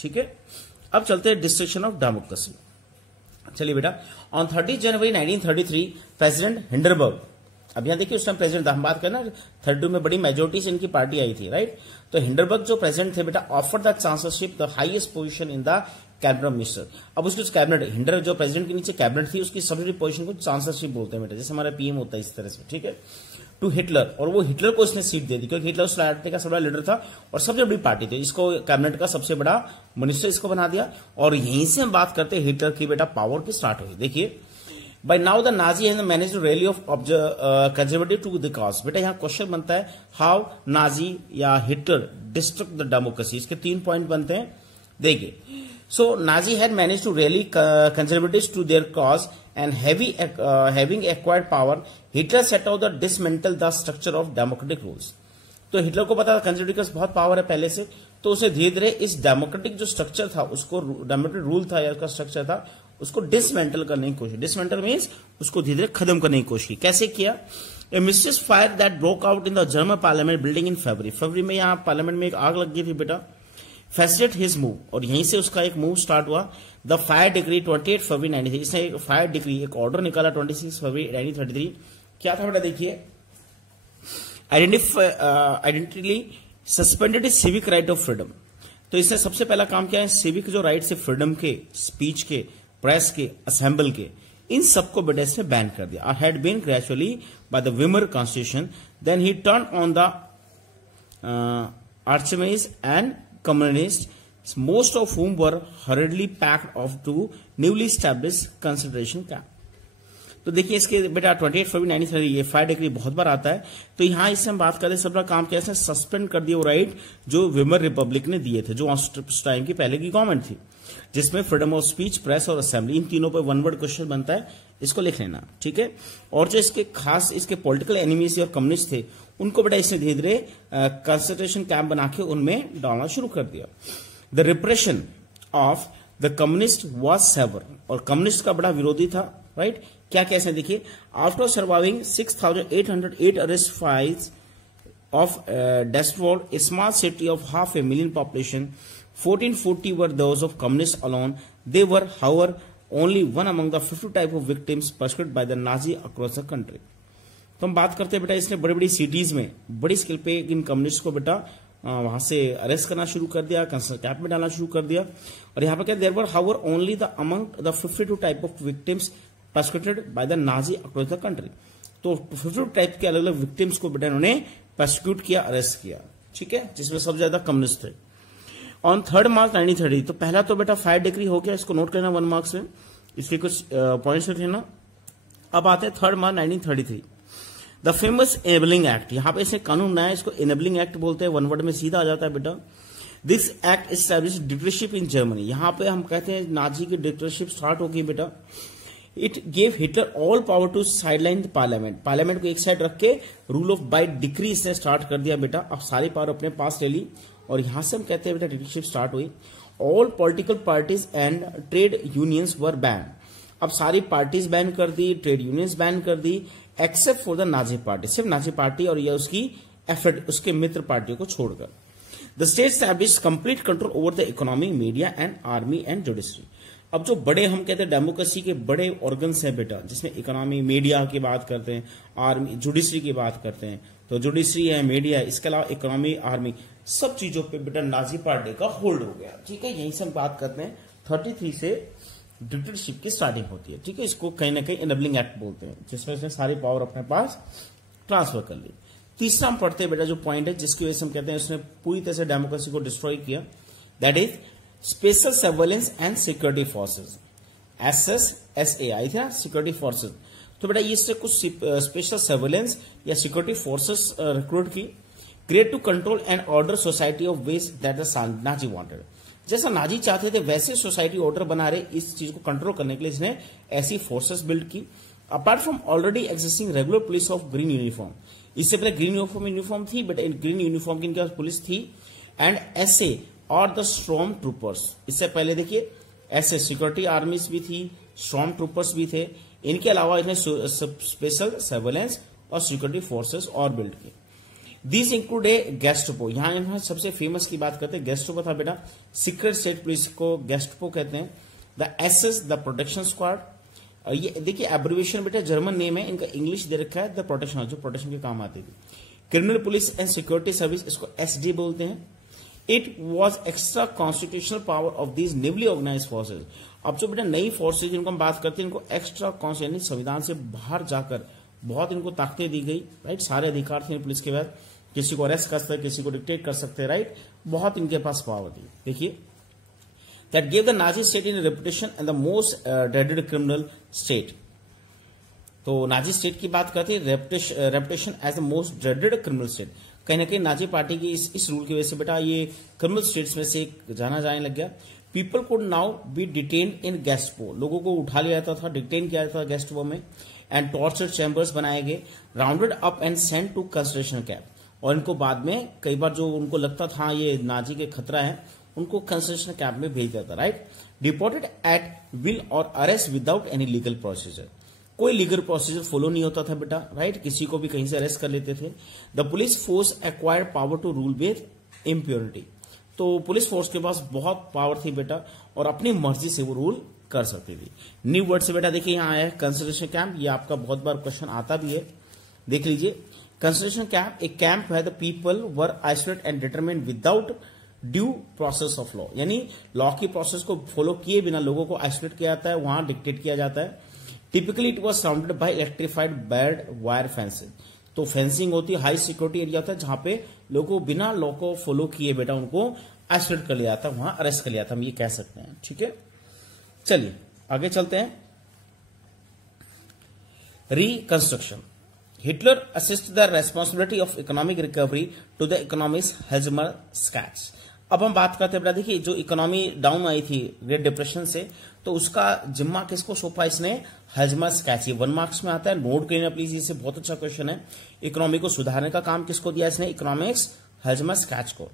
ठीक है, अब चलते हैं डिस्ट्रक्शन ऑफ डेमोक्रेसी। चलिए बेटा, ऑन 30 जनवरी 1933 प्रेसिडेंट हिंडरबर्ग, अब यहां देखिए उस टाइम प्रेसिडेंट हम बात करना 32 में बड़ी मेजोरिटी से इनकी पार्टी आई थी, राइट। तो हिंडरबर्ग जो प्रेसिडेंट थे बेटा, offer the chancellorship the highest position in the cabinet minister. अब उसकी कैबिनेट, हिंडर जो प्रेसिडेंट के नीचे कैबिनेट थी, उसकी सबसे बड़ी पोजीशन को चांसलरशिप बोलते हैं बेटा, जैसे हमारा पीएम होता है इस तरह से, ठीक है। टू हिटलर, और वो हिटलर को इसने सीट दे दी क्योंकि हिटलर उस पार्टी का सबसे बड़ा लीडर था और सबसे बड़ी पार्टी थी, इसको कैबिनेट का सबसे बड़ा मिनिस्टर इसको बना दिया। और यहीं से हम बात करते हैं हिटलर की बेटा पावर की स्टार्ट हुई। देखिए, by now the Nazi has managed to rally of conservative to the cause. बेटा यहाँ क्वेश्चन बनता है, हाउ नाजी या हिटलर डिस्ट्रक्ट द डेमोक्रेसी। इसके 3 पॉइंट बनते हैं, देखिए। So Nazi had managed to rally conservatives to their cause and having acquired power, Hitler set out to dismantle the structure of democratic rules. तो Hitler को पता था conservative का बहुत पावर है पहले से, तो उसे धीरे धीरे इस डेमोक्रेटिक जो स्ट्रक्चर था, उसको डेमोक्रेटिक रूल था या उसका स्ट्रक्चर था, उसको डिसमेंटल करने की कोशिश। डिसमेंटल मीन्स उसको धीरे धीरे खत्म करने की कोशिश की। कैसे किया? A mysterious fire that broke out in the German parliament building in February में यहाँ पार्लियामेंट में एक आग लग गई थी बेटा। फैसिलिटेट हिज मूव, और यहीं से उसका एक मूव स्टार्ट हुआ। द फायर डिग्री 28 फरवरी 1933, इसने एक फायर डिग्री एक ऑर्डर निकाला 26 फरवरी 1933। क्या था बेटा? देखिए, identity suspended civic right of freedom. तो इसने सबसे पहला काम किया है, सिविक जो राइट से फ्रीडम के, स्पीच के, प्रेस के, असेंबल के, इन सबको बेटा इसने बैन कर दिया। Had been gradually by the Weimar constitution, then he turn on the archmage and communists, most of whom were hurriedly packed off to newly established concentration camp. तो देखिए इसके बेटा 28 फरवरी 1933 ये फायर डिग्री बहुत बार आता है। तो यहां इससे हम बात करें, सबका काम क्या है, सस्पेंड कर दिया वो राइट जो विमर रिपब्लिक ने दिए थे, जो उस टाइम की पहले की गवर्नमेंट थी, जिसमें फ्रीडम ऑफ स्पीच, प्रेस और असेंबली, इन तीनों पे वन वर्ड क्वेश्चन बनता है, इसको लिख लेना, ठीक है। और जो इसके खास इसके पॉलिटिकल एनिमीज और कम्युनिस्ट थे, उनको बेटा इसने धीरे धीरे कंसंट्रेशन कैंप बना के उनमें डालना शुरू कर दिया। The repression of the communist was severe, और कम्युनिस्ट का बड़ा विरोधी था, राइट। क्या कैसे देखिए, after surviving 6,808 arrest files of Destwold, a small city of 500,000 population, 1440 were those of communists alone. They were, however, only one among the 50 type of victims persecuted by the Nazi across the country. तो हम बात करते हैं बेटा, इसने बड़ी बड़ी cities में बड़ी स्केल पे इन कम्युनिस्ट को बेटा वहां से अरेस्ट करना शुरू कर दिया, कंसंट्रेशन कैंप में डालना शुरू कर दिया। और यहाँ पर क्या, there were however only the among the 52 type of victims persecuted by the Nazi across the country. तो 52 टाइप के अलग अलग विक्टिम्स को बेटा इन्होंने प्रोसिक्यूट किया, अरेस्ट किया, ठीक है, जिसमें सबसे ज्यादा कम्युनिस्ट थे। ऑन 3 मार्च 1930, तो पहला तो बेटा फायर डिग्री हो गया, इसको नोट करना 1 मार्क्स में, इसके कुछ पॉइंट्स लेना। अब आते हैं 3 मार्च 1933, द फेमस एनेबलिंग एक्ट। यहां पे इसने कानून बनाया, इसको एनेबलिंग एक्ट बोलते हैं, वन वर्ड में सीधा आ जाता है बेटा। This act establish dictatorship in Germany. यहां पे हम कहते हैं नाजी की डिक्टेटरशिप स्टार्ट होगी बेटा। It gave Hitler all power to sideline parliament. Parliament को एक साइड रख के रूल ऑफ बाय डिक्री इसने स्टार्ट कर दिया बेटा। अब सारी पावर अपने पास ले ली, और यहां से हम कहते हैं बेटा डिक्टेटरशिप स्टार्ट हुई। All political parties and trade unions were ban. अब सारी पार्टीज बैन कर दी, ट्रेड यूनियंस बैन कर दी, except for the Nazi party, सिर्फ नाजी पार्टी और या उसकी एफर्ट उसके मित्र पार्टियों को छोड़कर। The state establish complete control over the economy, media and army and judiciary. अब जो बड़े हम कहते हैं डेमोक्रेसी के बड़े ऑर्गन्स हैं बेटा, जिसमें इकोनॉमी, मीडिया की बात करते हैं, आर्मी, जुडिशरी की बात करते हैं, तो जुडिशरी है, मीडिया है, इसके अलावा इकोनॉमी, आर्मी, सब चीजों पे बेटा नाजी पार्टी का होल्ड हो गया, ठीक है। यहीं से हम बात करते हैं 33 से डिक्टेटरशिप की स्टार्टिंग होती है, ठीक है। इसको कहीं ना कहीं एनेबलिंग एक्ट बोलते हैं, जिसमें से सारी पावर अपने पास ट्रांसफर कर ली। तीसरा हम पढ़ते हैं बेटा जो पॉइंट है, जिसकी वजह से हम कहते हैं उसने पूरी तरह से डेमोक्रेसी को डिस्ट्रॉय किया, that is special surveillance and security forces, SSSAI था, सिक्योरिटी फोर्सेज। तो बेटा इससे कुछ स्पेशल सर्वेलेंस या सिक्योरिटी फोर्सेस रिक्रूट की, create to control and order society of ways that the Nazi wanted. जैसा नाजी चाहते थे वैसे सोसाइटी ऑर्डर बना रहे, इस चीज को कंट्रोल करने के लिए इसने ऐसी फोर्सेस बिल्ड की। Apart from already existing regular police of green uniform, इससे पहले ग्रीन यूनिफॉर्म थी, बट ग्रीन यूनिफॉर्म की इनके पास पुलिस थी, एंड SA और द स्ट्रॉम ट्रूपर्स। इससे पहले देखिए ऐसे सिक्योरिटी आर्मीज भी थी, स्ट्रॉम ट्रूपर्स भी थे, इनके अलावा इसने स्पेशल सर्वेलेंस और सिक्योरिटी फोर्सेस और बिल्ड की। दिस इंक्लूड ए गेस्टपो, यहां सबसे फेमस की बात करते हैं, गेस्टपो था बेटा, सीक्रेट स्टेट पुलिस को गेस्टपो कहते हैं। The SS, the protection squad, ये देखिए एब्रिविएशन बेटा जर्मन नेम है, इनका इंग्लिश दे रखा है द प्रोटेक्शन, जो प्रोटेक्शन के काम आती थी। Criminal police and security service, इसको एसडी बोलते हैं। It was extra constitutional power of these newly organize forces. अब जो बेटा नई फोर्सेज जिनको हम बात करते हैं, इनको एक्स्ट्रा यानी संविधान से बाहर जाकर बहुत इनको ताकतें दी गई, राइट। सारे अधिकार थे पुलिस के बाद, किसी को अरेस्ट कर सकते, किसी को डिक्टेट कर सकते, राइट। बहुत इनके पास पावर थी। देखिए that gave the Nazi state in reputation and the most dreaded criminal state. तो नाजी स्टेट की बात करते हैं, reputation as the most dreaded criminal state. कहीं ना कहीं नाजी पार्टी की इस रूल की वजह से बेटा ये क्रिमिनल स्टेट्स में से जाना जाने लग गया। People could now be detained in Gestapo, लोगों को उठा लिया जाता था, डिटेन किया जाता था गेस्टपो में। एंड टॉर्चर चैम्बर्स बनाए गए, rounded up and sent to concentration camp. और इनको बाद में कई बार जो उनको लगता था ये नाजी के खतरा है, उनको कंसंट्रेशन कैंप में भेज दिया था, राइट। डिपोर्टेड एट विल और arrest without any legal procedure, कोई लीगल प्रोसीजर फॉलो नहीं होता था बेटा, राइट। किसी को भी कहीं से अरेस्ट कर लेते थे। The police force acquired power to rule with impurity, तो पुलिस फोर्स के पास बहुत पावर थी बेटा और अपनी मर्जी से वो रूल कर सकती थी। न्यू वर्ड से बेटा देखिए यहां आया है कंसंट्रेशन कैंप, ये आपका बहुत बार क्वेश्चन आता भी है, देख लीजिए। कंसंट्रेशन कैंप एक कैंप है, the people were isolate and determined without due process of law, यानी लॉ की प्रोसेस को फॉलो किए बिना लोगों को आइसोलेट किया जाता है, वहां डिक्टेट किया जाता है। Typically it was surrounded by electrified bad wire fencing, तो फेंसिंग होती है, हाई सिक्योरिटी एरिया होता है जहां पे लोगों को बिना लॉ को फॉलो किए बेटा उनको आइसोलेट कर लिया जाता है, वहां अरेस्ट कर लिया जाता है, हम ये कह सकते हैं, ठीक है। चलिए आगे चलते हैं। Reconstruction, Hitler assist the responsibility of economic recovery to the economics Hjalmar Schacht. अब हम बात करते हैं बेटा, देखिए जो इकोनॉमी डाउन आई थी ग्रेट डिप्रेशन से, तो उसका जिम्मा किसको सौंपा इसने, हेल्मर स्कैच। ये 1 मार्क्स में आता है, नोट करिए प्लीज, इससे बहुत अच्छा क्वेश्चन है। इकोनॉमी को सुधारने का काम किसको दिया इसने, इकोनॉमिक्स हेल्मर स्कैच को।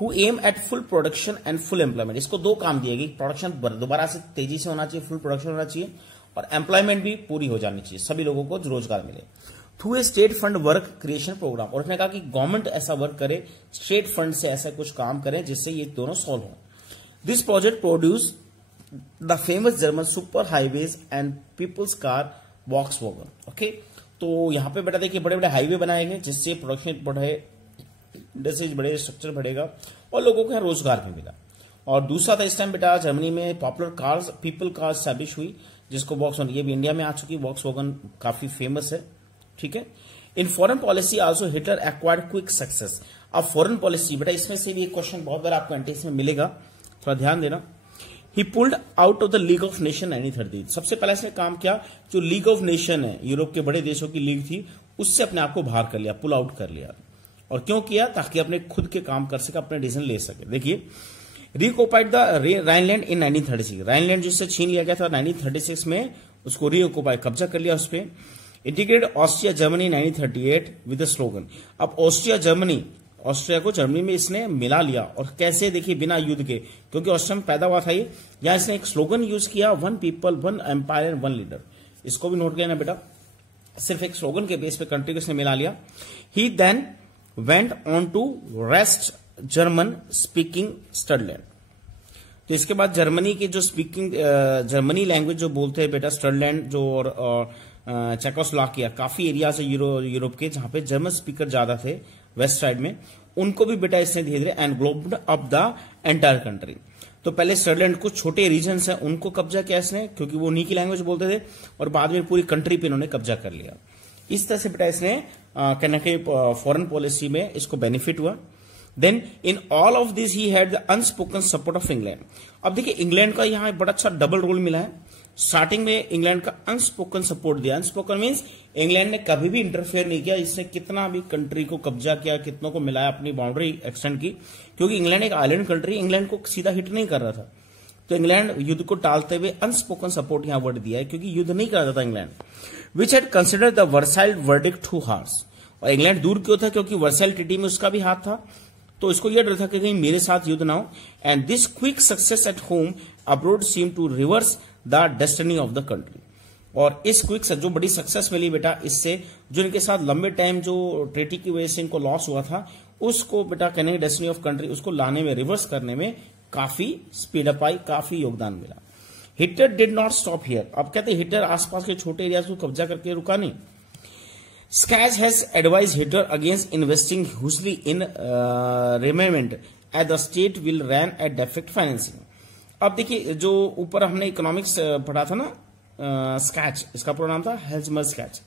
Who am at full production and full employment, इसको 2 काम दिए गए, प्रोडक्शन दोबारा से तेजी से होना चाहिए, फुल प्रोडक्शन होना चाहिए, और एम्प्लॉयमेंट भी पूरी हो जानी चाहिए, सभी लोगों को रोजगार मिले। Through a state fund work creation programme, और उसने कहा कि गवर्नमेंट ऐसा वर्क करे, स्टेट फंड से ऐसा कुछ काम करे जिससे ये दोनों सॉल्व हो। This project produce the famous German super highways and people's car Volkswagen. Okay, तो यहां पे बेटा देखिए बड़े बड़े हाईवे बनाए गए जिससे प्रोडक्शन बढ़े, इंडस्ट्रीज बढ़े, स्ट्रक्चर बढ़ेगा और लोगों को रोजगार भी मिला। और दूसरा था इस टाइम बेटा जर्मनी में popular cars, people car establish हुई, जिसको वॉक्सवैगन, ये भी इंडिया में आ चुकी, वॉक्सवैगन काफी फेमस है, ठीक है। In foreign policy also Hitler acquired quick success. अब फॉरेन पॉलिसी बेटा इसमें से भी एक क्वेश्चन बहुत बार आपको एंट्रीज में मिलेगा, थोड़ा ध्यान देना। ही pulled out of the league of nation 1930, सबसे पहले इसने काम किया, जो लीग ऑफ नेशन है, यूरोप के बड़े देशों की लीग थी, उससे अपने आप को बाहर कर लिया, पुल आउट कर लिया। और क्यों किया, ताकि अपने खुद के काम कर सके, अपने डिसीजन ले सके। देखिए रिओक्युपाइड द राइनलैंड इन 1936, राइनलैंड जिससे छीन लिया गया था 1936 में, उसको रिओक्युपाई, कब्जा कर लिया उस पर। Integrated Austria Germany 1938 with the slogan, अब ऑस्ट्रिया जर्मनी, ऑस्ट्रिया को जर्मनी में इसने मिला लिया, और कैसे देखिए बिना युद्ध के, क्योंकि ऑस्ट्रिया में पैदा हुआ था ये, यहां इसने एक स्लोगन यूज किया, 1 पीपल 1 एम्पायर 1 लीडर, इसको भी नोट करना बेटा, सिर्फ एक स्लोगन के बेस पे कंट्री को इसने मिला लिया। He then went on to rest German speaking Sudetenland, तो इसके बाद जर्मनी के जो स्पीकिंग जर्मनी लैंग्वेज जो बोलते हैं बेटा, स्टडलैंड जो और चेकोस्लोवाकिया, काफी एरिया है यूरोप के जहां पे जर्मन स्पीकर ज्यादा थे वेस्ट साइड में, उनको भी बेटा इसने धीरे धीरे एनग्लोब्ड अप द एंटायर कंट्री। तो पहले स्टडलैंड कुछ छोटे रीजन्स हैं उनको कब्जा किया इसने, क्योंकि वो उन्हीं की लैंग्वेज बोलते थे, और बाद में पूरी कंट्री पे इन्होंने कब्जा कर लिया। इस तरह से बेटा इसने कहना कि फॉरेन पॉलिसी में इसको बेनिफिट हुआ। Then in all of this he had the unspoken support of England. अब देखिए इंग्लैंड का यहां बड़ा अच्छा डबल रोल मिला है। स्टार्टिंग में इंग्लैंड का अनस्पोकन सपोर्ट दिया, अनस्पोकन मींस इंग्लैंड ने कभी भी इंटरफेयर नहीं किया, इसने कितना भी कंट्री को कब्जा किया, कितनों को मिलाया, अपनी बाउंड्री एक्सटेंड की, क्योंकि इंग्लैंड एक आइलैंड कंट्री, इंग्लैंड को सीधा हिट नहीं कर रहा था, तो इंग्लैंड युद्ध को टालते हुए अनस्पोकन सपोर्ट यहां वर्ड दिया है, क्योंकि युद्ध नहीं कर रहा था England, which had considered the Versailles verdict too harsh. और इंग्लैंड दूर क्यों था, क्योंकि वर्साइल ट्रीटी में उसका भी हाथ था, तो इसको यह डर था कि कहीं मेरे साथ युद्ध ना हो। And this quick success at home abroad seem to reverse the destiny of the country. और इस क्विक से जो बड़ी सक्सेस मिली बेटा, इससे जो इनके साथ लंबे टाइम जो ट्रेटी की वजह से इनको लॉस हुआ था, उसको बेटा कहने डेस्टिनी ऑफ कंट्री उसको लाने में, रिवर्स करने में काफी स्पीड अप आई, काफी योगदान मिला। Hitler did not stop here. अब कहते हैं हिटलर आसपास के छोटे एरियाज को कब्जा करके रुका नहीं। Schacht has advise Hitler against investing hugely in rearmament at the state will run at deficit financing. अब देखिए, जो ऊपर हमने इकोनॉमिक्स पढ़ा था ना, स्कैच, इसका पूरा नाम था हेल्जमर स्कैच।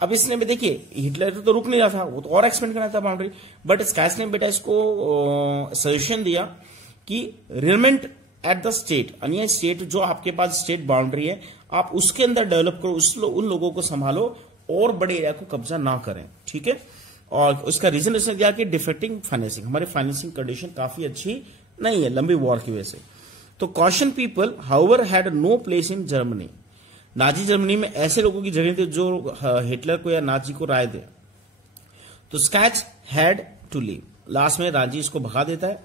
अब इसने भी देखिए, हिटलर तो रुक नहीं रहा था, वो तो और एक्सपेंड करना था बाउंड्री, बट स्कैच ने बेटा इसको सजेशन दिया कि रिमेमेंट एट द स्टेट, यानी स्टेट जो आपके पास स्टेट बाउंड्री है, आप उसके अंदर डेवलप करो, उन लोगों को संभालो और बड़े एरिया को कब्जा ना करें, ठीक है। और उसका रीजन इसने दिया कि डिफेक्टिंग फाइनेंसिंग, हमारी फाइनेंसिंग कंडीशन काफी अच्छी नहीं है लंबी वॉर की वजह से। तो caution people however had no place in Germany. Nazi Germany में ऐसे लोगों की जगह थी जो हिटलर को या नाजी को राय दे। तो Schacht had to leave, last में राजी इसको भगा देता है।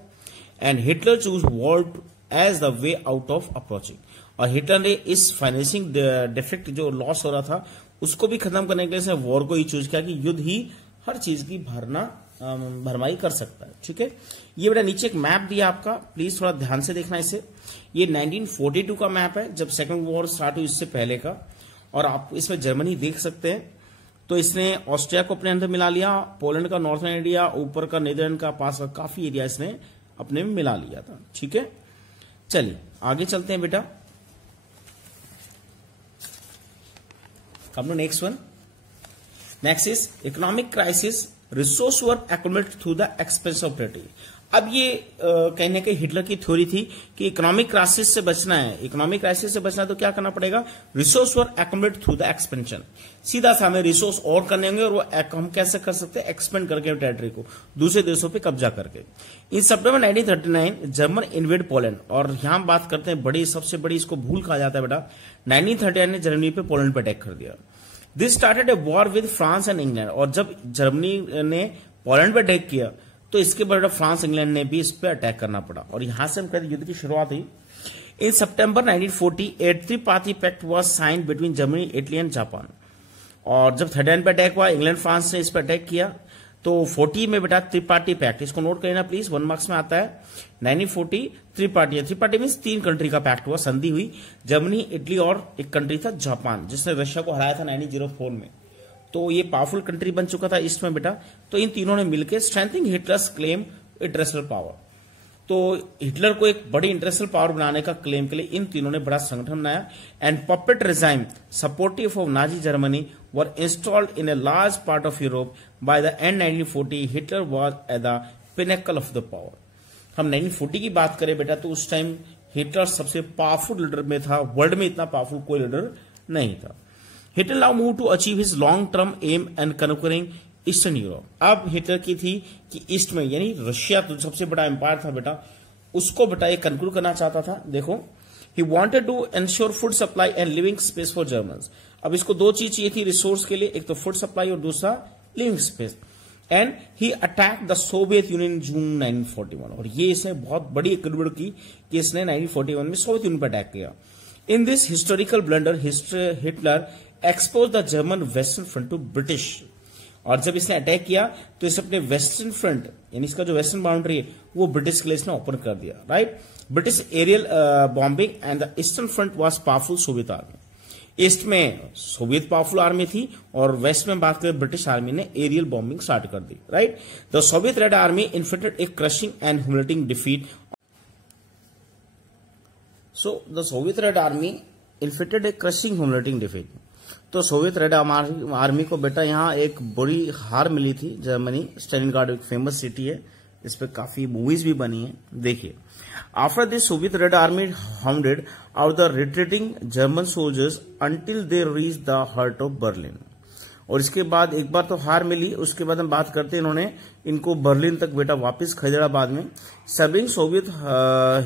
And Hitler choose war as the way out of approaching. और हिटलर ने इस फाइनेंसिंग डिफेक्ट जो लॉस हो रहा था उसको भी खत्म करने के लिए वॉर को ही चूज किया कि युद्ध ही हर चीज की भरमाई कर सकता है, ठीक है। ये बेटा नीचे एक मैप दिया आपका, प्लीज थोड़ा ध्यान से देखना इसे। ये 1942 का मैप है, जब सेकंड वॉर स्टार्ट हुई, इससे पहले का। और आप इसमें जर्मनी देख सकते हैं। तो इसने ऑस्ट्रिया को अपने अंदर मिला लिया, पोलैंड का नॉर्थर्न एरिया, ऊपर का नीदरलैंड का पास का काफी एरिया इसने अपने में मिला लिया था, ठीक है। चलिए आगे चलते हैं बेटा। Next one, next is economic crisis, resource were accumulate through the expense of trade. अब ये कहने की हिटलर की थ्योरी थी कि इकोनॉमिक क्राइसिस से बचना है, इकोनॉमिक क्राइसिस से बचना है तो क्या करना पड़ेगा, resource were accumulate through the expansion. सीधा सा हमें रिसोर्स और करने होंगे, और वो हम कैसे कर सकते हैं, एक्सपेंड करके टेरिटरी को दूसरे देशों पे कब्जा करके। इन सितंबर 1939 जर्मन इन्वेड पोलैंड। और यहां बात करते हैं बड़ी, सबसे बड़ी इसको भूल कहा जाता है बेटा, 1939 ने जर्मनी पे पोलैंड पे अटैक कर दिया। This started a war with France and England. और जब जर्मनी ने पोलैंड पे अटैक किया तो इसके बाद फ्रांस इंग्लैंड ने भी इस पे अटैक करना पड़ा, और यहां से हम कहते युद्ध की शुरुआत हुई। In September 1940 a tripartite pact was signed between Germany, Italy and Japan. और जब 39 पे अटैक हुआ, इंग्लैंड फ्रांस ने इस पे अटैक किया, तो 40 में बेटा त्रिपार्टी पैक्ट, इसको नोट करना प्लीज, 1 मार्क्स में आता है। 1940 त्रिपार्टी मीन्स 3 कंट्री का पैक्ट हुआ, संधि हुई, जर्मनी, इटली और एक कंट्री था जापान, जिसने रशिया को हराया था 1904 में। तो ये पावरफुल कंट्री बन चुका था ईस्ट में बेटा। तो इन तीनों ने मिलकर strengthening Hitler's claim international power. तो हिटलर को एक बड़ी इंटरनेशनल पावर बनाने का क्लेम के लिए इन तीनों ने बड़ा संगठन बनाया। And puppet regime supportive of Nazi Germany were installed in a large part of Europe. By the end 1940 Hitler was at the pinnacle of the power. हम 1940 की बात करें बेटा, तो उस टाइम हिटलर सबसे पावरफुल लीडर में था, वर्ल्ड में इतना पावरफुल कोई लीडर नहीं था। Hitler now move to achieve his long term aim and conquering Eastern Europe. अब हिटलर की थी कि ईस्ट में, यानी रशिया तो सबसे बड़ा एम्पायर था बेटा, उसको बेटा ये कंक्लूड करना चाहता था। देखो, he wanted to ensure food supply and living space for Germans. अब इसको दो चीज चाहिए थी रिसोर्स के लिए, एक तो फूड सप्लाई और दूसरा living space. And he attack the Soviet Union in June 1941। और ये इसने बहुत बड़ी कंट्रीब्यूट की कि इसने 1941 में सोवियत यूनियन पर अटैक किया। In this historical blunder Hitler expose the German western front to British. और जब इसने अटैक किया तो इसे अपने वेस्टर्न फ्रंट, यानी इसका जो वेस्टर्न बाउंड्री है वो ब्रिटिश के लिए इसने ओपन कर दिया, right. British aerial bombing and the Eastern front was powerful Soviet army. East में सोवियत पावरफुल आर्मी थी और वेस्ट में बात करें ब्रिटिश आर्मी ने एरियल बॉम्बिंग स्टार्ट कर दी, right. The Soviet Red Army inflicted a crushing and humiliating defeat. So the Soviet Red Army inflicted a crushing humiliating defeat. तो सोवियत रेड आर्मी को बेटा यहाँ एक बड़ी हार मिली थी जर्मनी। स्टेलिनग्राड एक फेमस सिटी है, इस पे काफी मूवीज भी बनी है, देखिए। After this Soviet Red army hounded out the retreating German soldiers until they reach the heart of Berlin. और इसके बाद एक बार तो हार मिली, उसके बाद हम बात करते हैं इन्होंने इनको बर्लिन तक बेटा वापस खदेड़ा बाद में, serving Soviet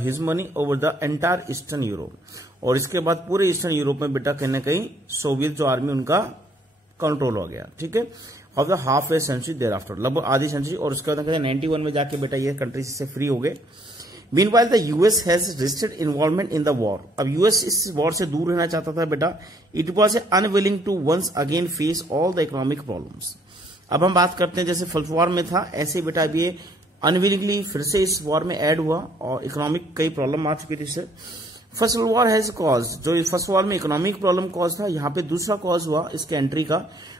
hegemony over the entire Eastern Europe. और इसके बाद पूरे ईस्टर्न यूरोप में बेटा कहीं ना कहीं सोवियत जो आर्मी उनका कंट्रोल हो गया, ठीक है। Of the half a century thereafter, लगभग आधी सेंचुरी। और उसके बाद 91 में जाके बेटा ये कंट्री से फ्री हो गए। Meanwhile the US has restricted involvement in the war. अब यूएस इस वॉर से दूर रहना चाहता था बेटा। It was unwilling to once again face all the economic problems. अब हम बात करते हैं जैसे फर्स्ट वॉर में था, ऐसे बेटा अब ये अनविलिंगली फिर से इस वॉर में ऐड हुआ और इकोनॉमिक कई प्रॉब्लम आ चुकी थी इससे। First world war has cause, जो फर्स्ट वॉर में इकोनॉमिक प्रॉब्लम कॉज था, यहाँ पे दूसरा कॉज हुआ इसके एंट्री का।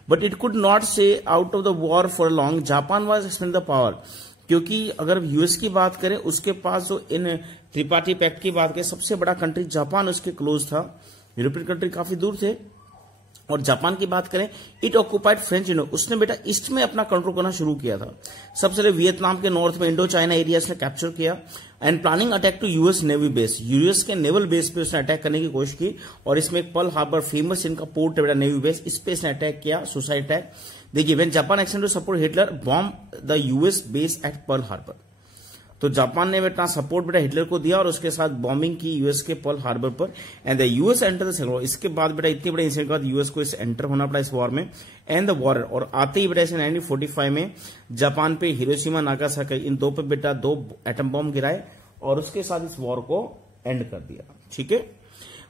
बट इट कुड नॉट से out of the war for long Japan was expand the power, क्योंकि अगर यूएस की बात करें उसके पास जो इन त्रिपाठी पैक्ट की बात करें सबसे बड़ा कंट्री जापान उसके क्लोज था, यूरोपियन कंट्री काफी दूर थे। और जापान की बात करें, इट ऑक्युपाइड फ्रेंच इंडो, उसने बेटा ईस्ट में अपना कंट्रोल करना शुरू किया था। सबसे पहले वियतनाम के नॉर्थ में इंडो चाइना एरिया से कैप्चर किया and planning attack to US navy base, US के नेवल बेस पे उसने अटैक करने की कोशिश की। और इसमें एक पर्ल हार्बर फेमस इनका पोर्ट है बेटा नेवी बेस, इस पे इसने अटैक किया, सुसाइड अटैक। देखिए when Japan extend to support Hitler bomb the US base at Pearl Harbor, तो जापान ने बेटा सपोर्ट बेटा हिटलर को दिया और उसके साथ बॉम्बिंग की यूएस के पर्ल हार्बर पर। And the US enter the second war, इसके बाद बेटा इतने बड़े इंसिडेंट के बाद यूएस को इस एंटर होना पड़ा इस वॉर में। एंड द वॉर, और आते ही बेटा इसे 1945 में जापान पे हिरोशिमा नागासाकी इन दो पे बेटा 2 एटम बॉम्ब गिराए और उसके साथ इस वॉर को एंड कर दिया। ठीक है,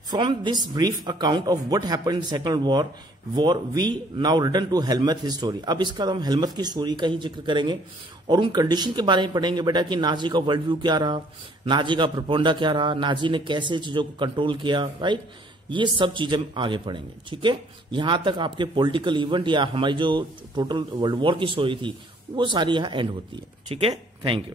from this brief account of what happened in second war we now return to Helmuth his story. अब इसका हम हेलमथ की स्टोरी का ही जिक्र करेंगे और उन कंडीशन के बारे में पढ़ेंगे बेटा कि नाजी का वर्ल्ड व्यू क्या रहा, नाजी का प्रोपोगंडा क्या रहा, नाजी ने कैसे चीजों को कंट्रोल किया, राइट। ये सब चीजें हम आगे पढ़ेंगे। ठीक है, यहां तक आपके पॉलिटिकल इवेंट या हमारी जो टोटल वर्ल्ड वॉर की स्टोरी थी वो सारी यहां एंड होती है। ठीक है, थैंक यू।